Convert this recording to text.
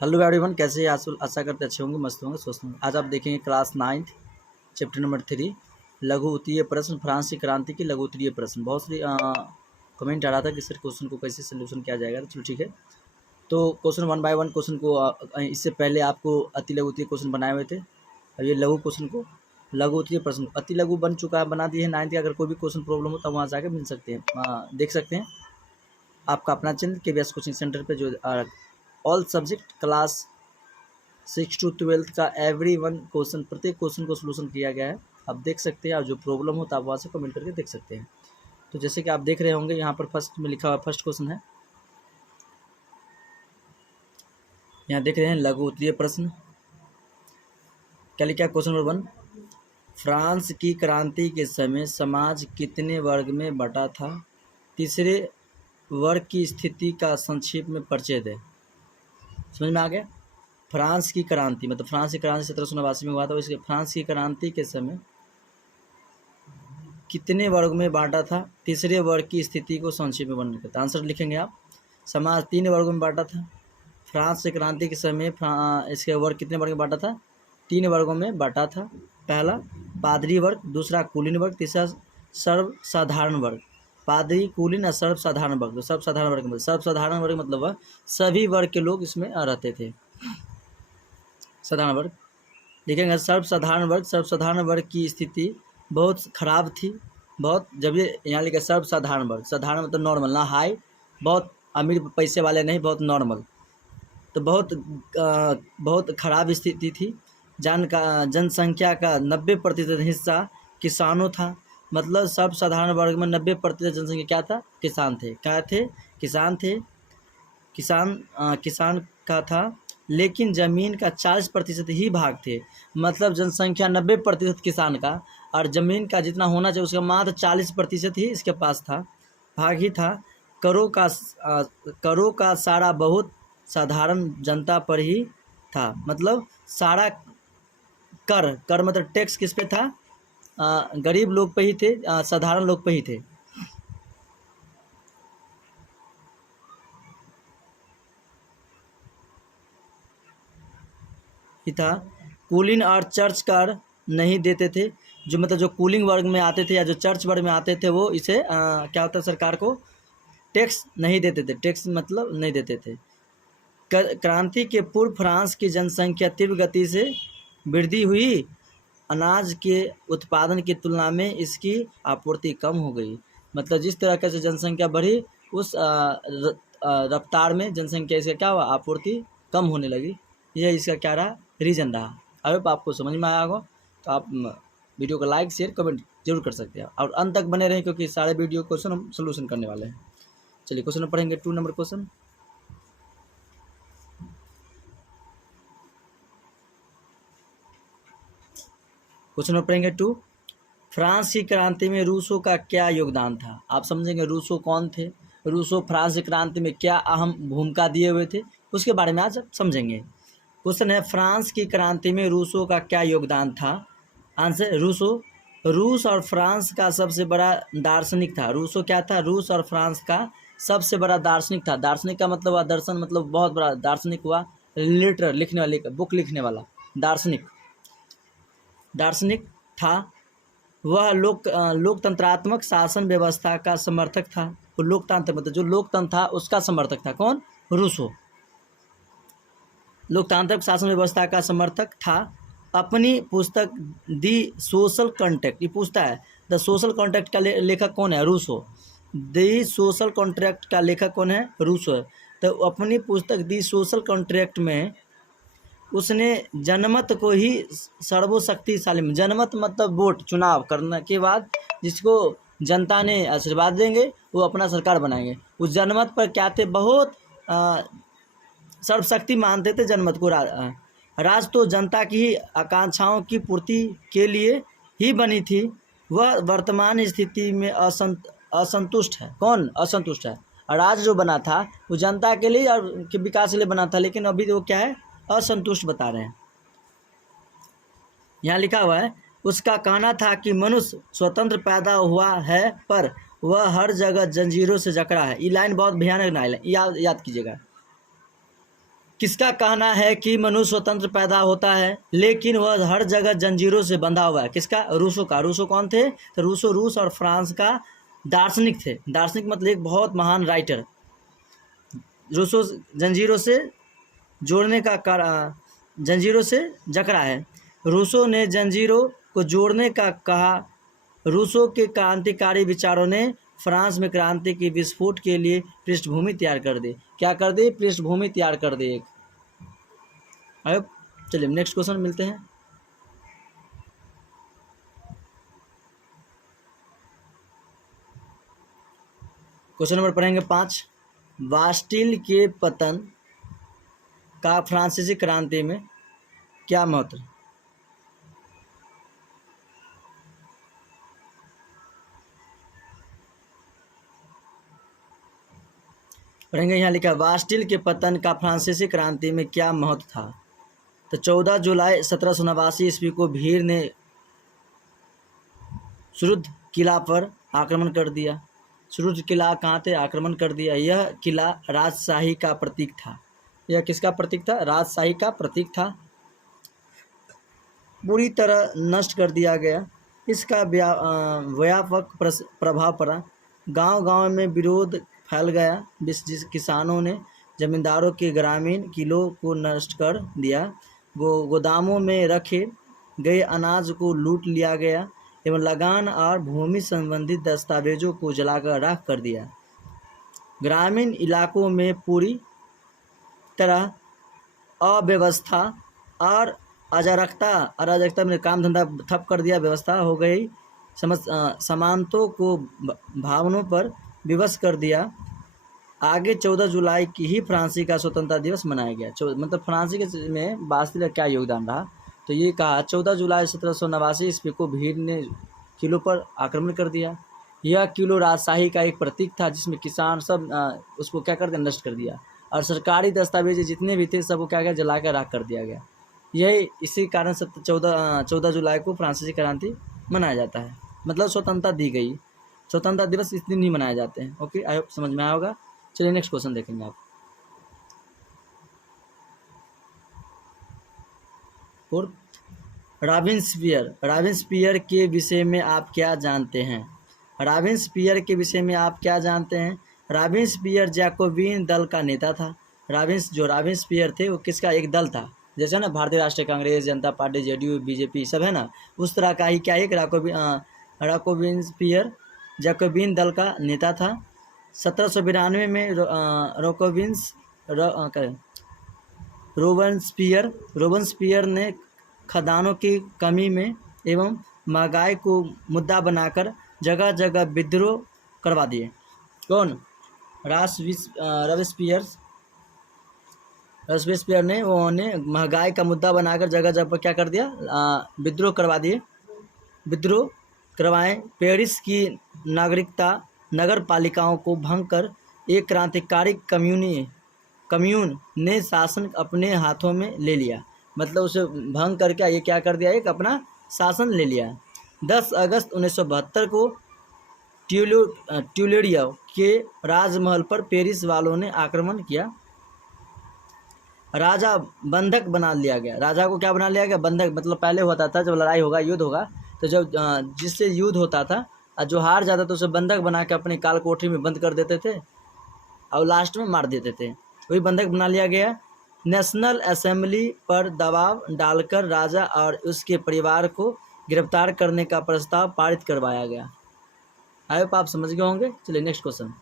Hello everyone, कैसे हैं? आशा करते अच्छे होंगे, मस्त होंगे, स्वस्थ होंगे। आज आप देखेंगे क्लास 9 चैप्टर नंबर 3 लघु उत्तरीय प्रश्न, फ्रांस की क्रांति की लघु उत्तरीय प्रश्न। बहुत सी कमेंट आ रहा था कि सर क्वेश्चन को कैसे सोल्यूशन किया जाएगा। तो चलो ठीक है, तो क्वेश्चन 1 बाय 1 क्वेश्चन को इससे पहले आपको अति लघु उत्तरीय क्वेश्चन बनाए हुए थे। अब ये लघु क्वेश्चन को लघु उत्तरीय प्रश्न अति लघु बन चुका है, बना दिए है 9 के। अगर कोई भी क्वेश्चन प्रॉब्लम हो तो वहाँ जाकर मिल सकते हैं, देख सकते हैं। आपका अपना चैनल KVS कोचिंग सेंटर पे जो ऑल सब्जेक्ट क्लास 6 to 12 का एवरी वन क्वेश्चन, प्रत्येक क्वेश्चन को सोल्यूशन किया गया है। आप देख सकते हैं, और जो प्रॉब्लम हो तो आप वहाँ से कमेंट करके देख सकते हैं। तो जैसे कि आप देख रहे होंगे, यहाँ पर फर्स्ट में लिखा हुआ फर्स्ट क्वेश्चन है। यहाँ देख रहे हैं लघु उत्तरीय प्रश्न। क्या लिखा है? क्वेश्चन नंबर 1, फ्रांस की क्रांति के समय समाज कितने वर्ग में बटा था? तीसरे वर्ग की स्थिति का संक्षेप में परिचय दें। समझ में आ गया? फ्रांस की क्रांति मतलब फ्रांस की क्रांति 1789 में हुआ था। इसके फ्रांस की क्रांति के समय कितने वर्ग में बांटा था? तीसरे वर्ग की स्थिति को संक्षेप में वर्णन करता। आंसर लिखेंगे आप। समाज 3 वर्गों में बांटा था। फ्रांस की क्रांति के समय इसके वर्ग कितने वर्ग में बांटा था? 3 वर्गों में बांटा था। पहला पादरी वर्ग, दूसरा कुलीन वर्ग, तीसरा सर्वसाधारण वर्ग। पादरी, कुलीन और सर्वसाधारण वर्ग। तो सर्वसाधारण वर्ग मतलब सर्वसाधारण वर्ग मतलब वह सभी वर्ग के लोग इसमें रहते थे। साधारण वर्ग लिखेंगे। सर्वसाधारण वर्ग की स्थिति बहुत खराब थी। बहुत, जब ये यहाँ लिखा सर्वसाधारण वर्ग, साधारण मतलब नॉर्मल, ना हाई, बहुत अमीर पैसे वाले नहीं, बहुत नॉर्मल। तो बहुत खराब स्थिति थी। जनसंख्या का 90% हिस्सा किसानों था। मतलब सर्वसाधारण वर्ग में 90% जनसंख्या क्या था? किसान थे। क्या थे? किसान थे। किसान का था, लेकिन ज़मीन का 40% ही भाग थे। मतलब जनसंख्या 90% किसान का, और ज़मीन का जितना होना चाहिए उसका मात्र 40% ही इसके पास था, भाग ही था। करों का सारा बहुत साधारण जनता पर ही था। मतलब सारा कर मतलब टैक्स किस पे था? गरीब लोग पे ही थे, साधारण लोग पे ही थे। था। कूलिंग और चर्च कर नहीं देते थे। जो मतलब जो कूलिंग वर्ग में आते थे या जो चर्च वर्ग में आते थे, वो इसे क्या होता है, सरकार को टैक्स नहीं देते थे। टैक्स मतलब नहीं देते थे। क्रांति के पूर्व फ्रांस की जनसंख्या तीव्र गति से वृद्धि हुई। अनाज के उत्पादन की तुलना में इसकी आपूर्ति कम हो गई। मतलब जिस तरह से जनसंख्या बढ़ी, उस रफ्तार में जनसंख्या इसका क्या हुआ? आपूर्ति कम होने लगी। यह इसका क्या रहा? रीज़न रहा। अगर आपको समझ में आया होगा तो आप वीडियो को लाइक, शेयर, कमेंट जरूर कर सकते हैं, और अंत तक बने रहें, क्योंकि सारे वीडियो क्वेश्चन हम सोल्यूशन करने वाले हैं। चलिए क्वेश्चन पढ़ेंगे। 2 नंबर क्वेश्चन पढ़ेंगे 2। फ्रांस की क्रांति में रूसो का क्या योगदान था? आप समझेंगे रूसो कौन थे, रूसो फ्रांस की क्रांति में क्या अहम भूमिका दिए हुए थे, उसके बारे में आज समझेंगे। क्वेश्चन है, फ्रांस की क्रांति में रूसो का क्या योगदान था? आंसर, रूस और फ्रांस का सबसे बड़ा दार्शनिक था। रूसो क्या था? रूस और फ्रांस का सबसे बड़ा दार्शनिक था। दार्शनिक का मतलब हुआ दर्शन, मतलब बहुत बड़ा दार्शनिक हुआ। लिटरेचर लिखने वाले, बुक लिखने वाला दार्शनिक था। वह लोकतंत्रात्मक शासन व्यवस्था का समर्थक था। वो लोकतंत्र मतलब जो लोकतंत्र था उसका समर्थक था। कौन? रूसो लोकतांत्रिक शासन व्यवस्था का समर्थक था। अपनी पुस्तक दी सोशल कॉन्ट्रैक्ट, ये पूछता है द सोशल कॉन्ट्रैक्ट का लेखक कौन है? रूसो। दी सोशल कॉन्ट्रैक्ट का लेखक कौन है? रूसो है। तो अपनी पुस्तक दी सोशल कॉन्ट्रैक्ट में उसने जनमत को ही सर्वशक्तिशाली, जनमत मतलब वोट, चुनाव करने के बाद जिसको जनता ने आशीर्वाद देंगे वो अपना सरकार बनाएंगे। उस जनमत पर क्या थे? बहुत सर्वशक्ति मानते थे जनमत को। राज तो जनता की ही आकांक्षाओं की पूर्ति के लिए ही बनी थी। वह वर्तमान स्थिति में असंतुष्ट है। कौन असंतुष्ट है? राज जो बना था वो जनता के लिए और के विकास के लिए बना था, लेकिन अभी वो क्या है? असंतुष्ट बता रहे हैं। यहाँ लिखा हुआ है, उसका कहना था कि मनुष्य स्वतंत्र पैदा हुआ है, पर वह हर जगह जंजीरों से जकड़ा है। ये लाइन बहुत भयानक लाइन है, याद कीजिएगा। किसका कहना है कि मनुष्य स्वतंत्र पैदा होता है लेकिन वह हर जगह जंजीरों से बंधा हुआ है? किसका? रूसो का। रूसो कौन थे? तो रूसो रूस और फ्रांस का दार्शनिक थे। दार्शनिक मतलब एक बहुत महान राइटर। रूसो जंजीरों से जोड़ने का जंजीरों से जकड़ा है। रूसो ने जंजीरों को जोड़ने का कहा। रूसो के क्रांतिकारी विचारों ने फ्रांस में क्रांति की विस्फोट के लिए पृष्ठभूमि तैयार कर दी। क्या कर दी? पृष्ठभूमि तैयार कर दी एक। अब चलिए नेक्स्ट क्वेश्चन मिलते हैं। क्वेश्चन नंबर पढ़ेंगे 5। बास्टिल के पतन का फ्रांसीसी क्रांति में क्या महत्व? पढ़ेंगे, यहाँ लिखा बास्टिल के पतन का फ्रांसीसी क्रांति में क्या महत्व था? तो 14 जुलाई 1789 ईस्वी को भीड़ ने सुरुद किला पर आक्रमण कर दिया। सुरुद किला कहाँ थे? आक्रमण कर दिया। यह किला राजशाही का प्रतीक था। यह किसका प्रतीक था? राजशाही का प्रतीक था। बुरी तरह नष्ट कर दिया गया। इसका व्यापक प्रभाव पड़ा। गांव-गांव में विरोध फैल गया। जिस किसानों ने जमींदारों के ग्रामीण किलों को नष्ट कर दिया। गोदामों में रखे गए अनाज को लूट लिया गया एवं लगान और भूमि संबंधी दस्तावेजों को जलाकर राख कर दिया। ग्रामीण इलाकों में पूरी तरह अव्यवस्था और अराजकता में काम धंधा ठप कर दिया। व्यवस्था हो गई। सामंतों को भावनों पर विवश कर दिया। आगे 14 जुलाई की ही फ्रांसी का स्वतंत्रता दिवस मनाया गया। मतलब फ्रांसी के में बास्तिल का क्या योगदान रहा? तो ये कहा 14 जुलाई 1789 ईस्वी को भीड़ ने किलों पर आक्रमण कर दिया। यह किलो राजशाही का एक प्रतीक था जिसमें किसान सब उसको क्या कर दिया? नष्ट कर दिया। और सरकारी दस्तावेज जितने भी थे सबको क्या किया? जला कर राख कर दिया गया। यही इसी कारण 14 जुलाई को फ्रांसीसी क्रांति मनाया जाता है। मतलब स्वतंत्रता दी गई। स्वतंत्रता दिवस इस दिन ही मनाए जाते हैं। ओके, आई होप समझ में आया होगा। चलिए नेक्स्ट क्वेश्चन देखेंगे आप। और रॉबिन्सपियर के विषय में आप क्या जानते हैं? रॉबिन्सपियर के विषय में आप क्या जानते हैं? रॉबिन्सपियर जैकोबिन दल का नेता था। रॉबिन्सपियर थे वो किसका? एक दल था। जैसे ना भारतीय राष्ट्रीय कांग्रेस, जनता पार्टी, जेडीयू, बीजेपी सब है ना, उस तरह का ही क्या एक रॉबिन्सपियर जैकोबिन दल का नेता था। 1792 में रोबेस्पियर ने खदानों की कमी में एवं महंगाई को मुद्दा बनाकर जगह जगह विद्रोह करवा दिए। कौन? रॉबिन्सपियर ने उन्होंने महंगाई का मुद्दा बनाकर जगह जगह पर क्या कर दिया? विद्रोह करवा दिए। विद्रोह करवाएं। पेरिस की नगर पालिकाओं को भंग कर एक क्रांतिकारी कम्यून ने शासन अपने हाथों में ले लिया। मतलब उसे भंग करके ये क्या कर दिया? एक अपना शासन ले लिया। 10 अगस्त 1972 को ट्यूलेरिया के राजमहल पर पेरिस वालों ने आक्रमण किया। राजा बंधक बना लिया गया। राजा को क्या बना लिया गया? बंधक। मतलब पहले होता था जब लड़ाई होगा, युद्ध होगा, तो जब जिससे युद्ध होता था और जो हार जाता तो उसे बंधक बना के अपने काल कोठरी में बंद कर देते थे और लास्ट में मार देते थे। वही बंधक बना लिया गया। नेशनल असेंबली पर दबाव डालकर राजा और उसके परिवार को गिरफ्तार करने का प्रस्ताव पारित करवाया गया। आई होप आप समझ गए होंगे। चलिए नेक्स्ट क्वेश्चन।